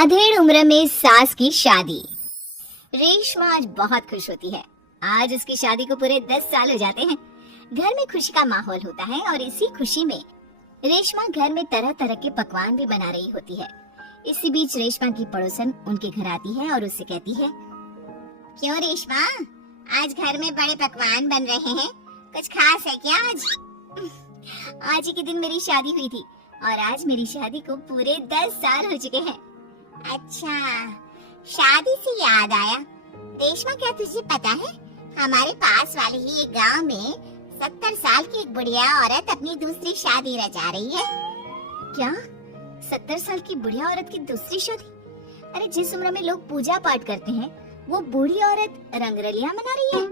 अधेड़ उम्र में सास की शादी। रेशमा आज बहुत खुश होती है। आज उसकी शादी को पूरे 10 साल हो जाते हैं। घर में खुशी का माहौल होता है और इसी खुशी में रेशमा घर में तरह तरह के पकवान भी बना रही होती है। इसी बीच रेशमा की पड़ोसन उनके घर आती है और उससे कहती है, क्यों रेशमा, आज घर में बड़े पकवान बन रहे हैं, कुछ खास है क्या आज? आज ही के दिन मेरी शादी हुई थी और आज मेरी शादी को पूरे 10 साल हो चुके हैं। अच्छा, शादी से याद आया, रेशमा क्या तुझे पता है, हमारे पास वाले ही एक गांव में 70 साल की एक बुढ़िया औरत अपनी दूसरी शादी रचा रही है। क्या 70 साल की बुढ़िया औरत की दूसरी शादी? अरे जिस उम्र में लोग पूजा पाठ करते हैं वो बूढ़ी औरत रंगरलियां मना रही है।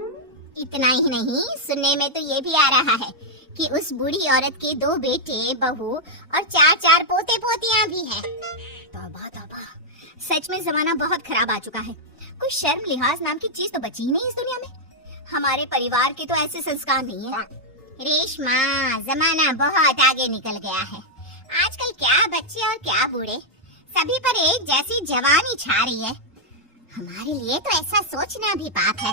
इतना ही नहीं, सुनने में तो ये भी आ रहा है कि उस बूढ़ी औरत के 2 बेटे, बहू और 4 पोते पोतियां भी हैं। तौबा तौबा, सच में जमाना बहुत खराब आ चुका है। कोई शर्म लिहाज नाम की चीज तो बची ही नहीं इस दुनिया में। हमारे परिवार के तो ऐसे संस्कार नहीं है। रेशमा, जमाना बहुत आगे निकल गया है। आजकल क्या बच्चे और क्या बूढ़े, सभी पर एक जैसी जवानी छा रही है। हमारे लिए तो ऐसा सोचना भी पाप है।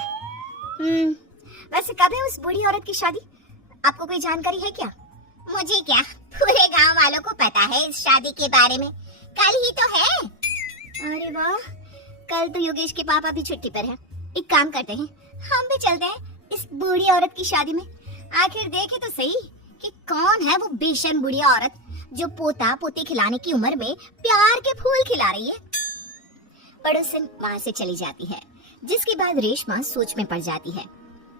वैसे कब है उस बूढ़ी औरत की शादी? आपको कोई जानकारी है क्या? मुझे क्या, पूरे गांव वालों को पता है इस शादी के बारे में। कल ही तो है। अरे वाह, कल तो योगेश के पापा भी छुट्टी पर हैं। एक काम करते हैं, हम भी चलते हैं इस बूढ़ी औरत की शादी में। आखिर देखे तो सही कि कौन है वो बेशर्म बूढ़ी औरत जो पोता पोती खिलाने की उम्र में प्यार के फूल खिला रही है। पड़ोसन वहाँ से चली जाती है, जिसके बाद रेशमा सोच में पड़ जाती है।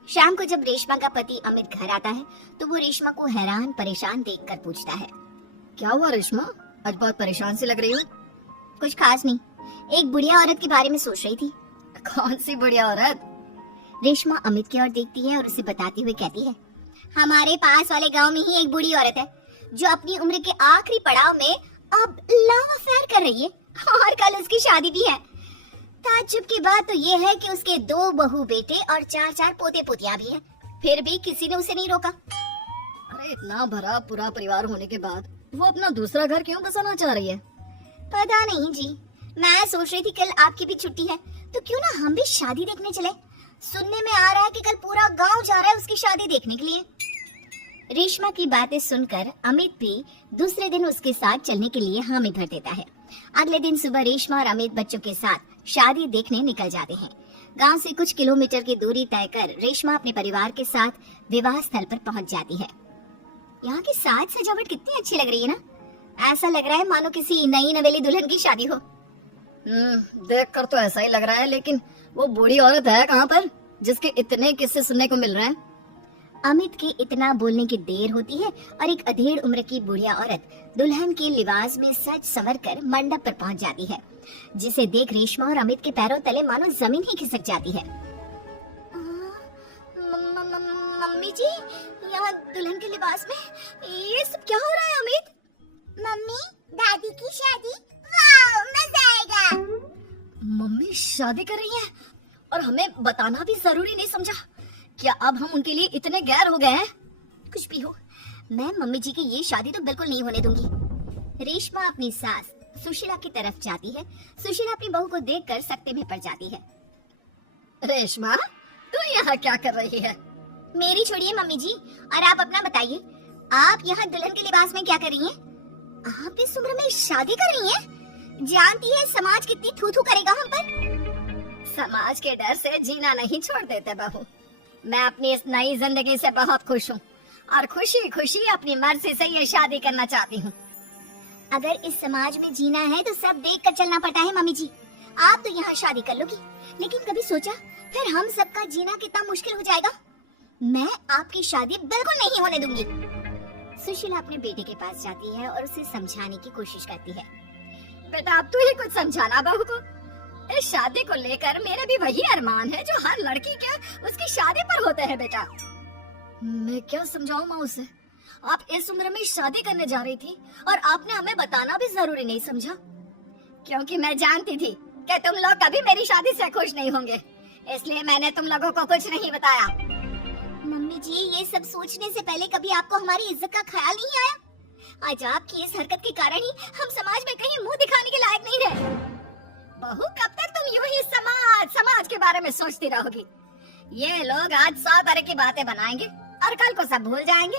शाम को जब रेशमा का पति अमित घर आता है तो वो रेशमा को हैरान परेशान देखकर पूछता है, क्या हुआ रेशमा, आज बहुत परेशान सी लग रही हो? कुछ खास नहीं, एक बुढ़िया औरत के बारे में सोच रही थी। कौन सी बुढ़िया औरत? रेशमा अमित की ओर देखती है और उसे बताती हुए कहती है, हमारे पास वाले गांव में ही एक बूढ़ी औरत है जो अपनी उम्र के आखिरी पड़ाव में अब लव अफेयर कर रही है और कल उसकी शादी भी है। ताज्जुब की बात तो ये है कि उसके 2 बहू बेटे और 4 पोते पोतियां भी हैं। फिर भी किसी ने उसे नहीं रोका। अरे इतना भरा पूरा परिवार होने के बाद वो अपना दूसरा घर क्यों बसाना चाह रही है? पता नहीं जी, मैं सोच रही थी कल आपकी भी छुट्टी है तो क्यों ना हम भी शादी देखने चले। सुनने में आ रहा है कि कल पूरा गांव जा रहा है उसकी शादी देखने के लिए। रेशमा की बातें सुनकर अमित भी दूसरे दिन उसके साथ चलने के लिए हामी भर देता है। अगले दिन सुबह रेशमा और अमित बच्चों के साथ शादी देखने निकल जाते हैं। गांव से कुछ किलोमीटर की दूरी तय कर रेशमा अपने परिवार के साथ विवाह स्थल पर पहुंच जाती है। यहाँ की साज सजावट कितनी अच्छी लग रही है ना, ऐसा लग रहा है मानो किसी नई नवेली दुल्हन की शादी हो। देखकर तो ऐसा ही लग रहा है, लेकिन वो बूढ़ी औरत है कहाँ पर जिसके इतने किस्से सुनने को मिल रहे हैं? अमित के इतना बोलने की देर होती है और एक अधेड़ उम्र की बुढ़िया औरत दुल्हन के लिबास में सज संवर कर मंडप पर पहुंच जाती है, जिसे देख रेशमा और अमित के पैरों तले मानो जमीन ही खिसक जाती है। मम्मी जी, यहाँ दुल्हन के लिबास में ये सब क्या हो रहा है? अमित, मम्मी, दादी की शादी, वाह मजा आएगा। मम्मी शादी कर रही है और हमें बताना भी जरूरी नहीं समझा? क्या अब हम उनके लिए इतने गैर हो गए हैं? कुछ भी हो, मैं मम्मी जी की ये शादी तो बिल्कुल नहीं होने दूंगी। रेशमा अपनी सास सुशीला की तरफ जाती है। सुशीला अपनी बहू को देखकर सकते में पड़ जाती है। रेशमा, तू यहाँ क्या कर रही है? मेरी छोड़िए मम्मी जी, और आप अपना बताइए, आप यहाँ दुल्हन के लिबास में क्या कर रही हैं? आप इस उम्र में शादी कर रही हैं? जानती है समाज कितनी थू थू करेगा हम पर। समाज के डर से जीना नहीं छोड़ देते बहू। मैं अपनी इस नई जिंदगी से बहुत खुश हूँ और खुशी खुशी अपनी मर्जी से ये शादी करना चाहती हूँ। अगर इस समाज में जीना है तो सब देख कर चलना पड़ता है मम्मी जी। आप तो यहाँ शादी कर लोगी, लेकिन कभी सोचा फिर हम सबका जीना कितना मुश्किल हो जाएगा? मैं आपकी शादी बिल्कुल नहीं होने दूंगी। सुशीला अपने बेटे के पास जाती है और उसे समझाने की कोशिश करती है। बेटा, अब तू ही कुछ समझाना बहू को। इस शादी को लेकर मेरे भी वही अरमान है जो हर लड़की के उसकी शादी पर होते हैं। बेटा, मैं क्या समझाऊं माँ उसे? आप इस उम्र में शादी करने जा रही थी और आपने हमें बताना भी जरूरी नहीं समझा? क्योंकि मैं जानती थी कि तुम लोग कभी मेरी शादी से खुश नहीं होंगे, इसलिए मैंने तुम लोगों को कुछ नहीं बताया। मम्मी जी, ये सब सोचने से पहले कभी आपको हमारी इज्जत का ख्याल नहीं आया? आज आपकी इस हरकत के कारण ही हम समाज में कहीं मुंह दिखाने के लायक नहीं रहे। बहू, कब तक तुम यूं ही समाज समाज के बारे में सोचती रहोगी? ये लोग आज 100 तरह की बातें बनाएंगे और कल को सब भूल जाएंगे।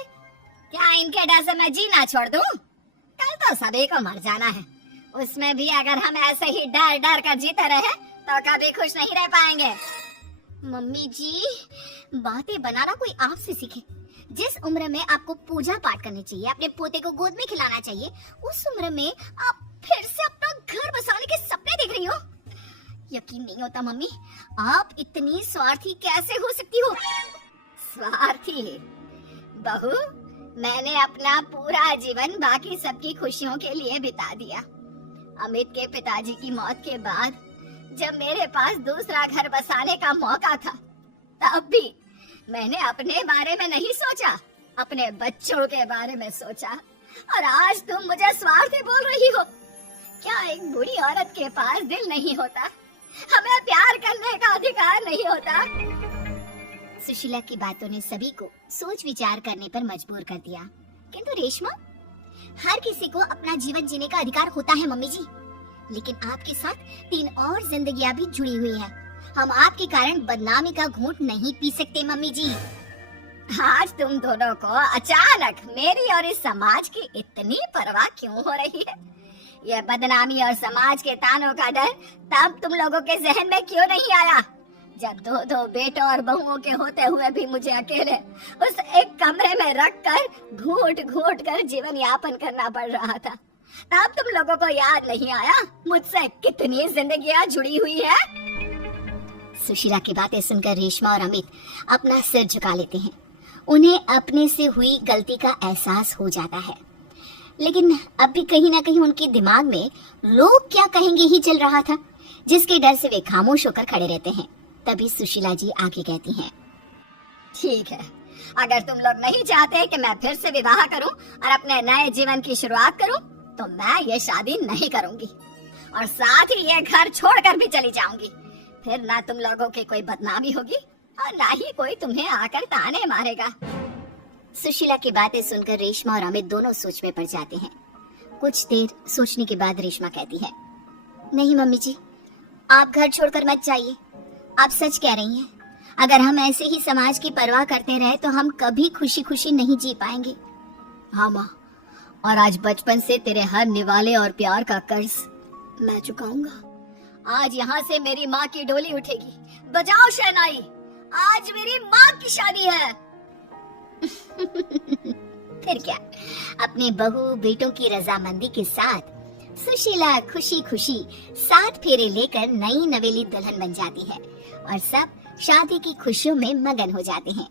क्या इनके डर से मैं जीना छोड़ दूं? कल तो सभी को मर जाना है, उसमें भी अगर हम ऐसे ही डर डर कर जीते रहे तो कभी खुश नहीं रह पाएंगे। मम्मी जी, बातें बनाना कोई आपसे सीखे। जिस उम्र में आपको पूजा पाठ करनी चाहिए, अपने पोते को गोद में खिलाना चाहिए, उस उम्र में आप फिर से अपना घर बसाने के सपने देख रही हो। यकीन नहीं होता मम्मी, आप इतनी स्वार्थी कैसे हो सकती हो? स्वार्थी बहू, मैंने अपना पूरा जीवन बाकी सबकी खुशियों के लिए बिता दिया। अमित के पिताजी की मौत के बाद जब मेरे पास दूसरा घर बसाने का मौका था, तब भी मैंने अपने बारे में नहीं सोचा, अपने बच्चों के बारे में सोचा। और आज तुम मुझे स्वार्थी बोल रही हो। क्या एक बुरी औरत के पास दिल नहीं होता? हमें प्यार करने का अधिकार नहीं होता? सुशीला की बातों ने सभी को सोच विचार करने पर मजबूर कर दिया। किंतु रेशमा, हर किसी को अपना जीवन जीने का अधिकार होता है मम्मी जी, लेकिन आपके साथ 3 और जिंदगियां भी जुड़ी हुई हैं। हम आपके कारण बदनामी का घूंट नहीं पी सकते मम्मी जी। आज तुम दोनों को अचानक मेरी और इस समाज की इतनी परवाह क्यों हो रही है? यह बदनामी और समाज के तानों का डर तब तुम लोगों के जहन में क्यों नहीं आया, जब 2-2 बेटों और बहुओं के होते हुए भी मुझे अकेले उस एक कमरे में रखकर घूट घूट कर जीवन यापन करना पड़ रहा था? तब तुम लोगों को याद नहीं आया मुझसे कितनी जिंदगियां जुड़ी हुई है? सुशीला की बातें सुनकर रेशमा और अमित अपना सिर झुका लेते हैं। उन्हें अपने से हुई गलती का एहसास हो जाता है, लेकिन अब भी कहीं ना कहीं उनके दिमाग में लोग क्या कहेंगे ही चल रहा था, जिसके डर से वे खामोश होकर खड़े रहते हैं। तभी सुशीला जी आगे कहती हैं, ठीक है, अगर तुम लोग नहीं चाहते कि मैं फिर से विवाह करूं और अपने नए जीवन की शुरुआत करूं, तो मैं ये शादी नहीं करूंगी और साथ ही ये घर छोड़कर भी चली जाऊंगी। फिर ना तुम लोगों की कोई बदनामी होगी और ना ही कोई तुम्हें आकर ताने मारेगा। सुशीला की बातें सुनकर रेशमा और अमित दोनों सोच में पड़ जाते हैं। कुछ देर सोचने के बाद रेशमा कहती है, नहीं मम्मी जी, आप घर छोड़कर मत जाइए। आप सच कह रही हैं। अगर हम ऐसे ही समाज की परवाह करते रहे तो हम कभी खुशी खुशी नहीं जी पाएंगे। हाँ माँ, और आज बचपन से तेरे हर निवाले और प्यार का कर्ज मैं चुकाऊंगा। आज यहाँ से मेरी माँ की डोली उठेगी। बजाओ शहनाई, आज मेरी माँ की शादी है। फिर क्या, अपने बहू बेटों की रजामंदी के साथ सुशीला खुशी खुशी 7 फेरे लेकर नई नवेली दुल्हन बन जाती है और सब शादी की खुशियों में मगन हो जाते हैं।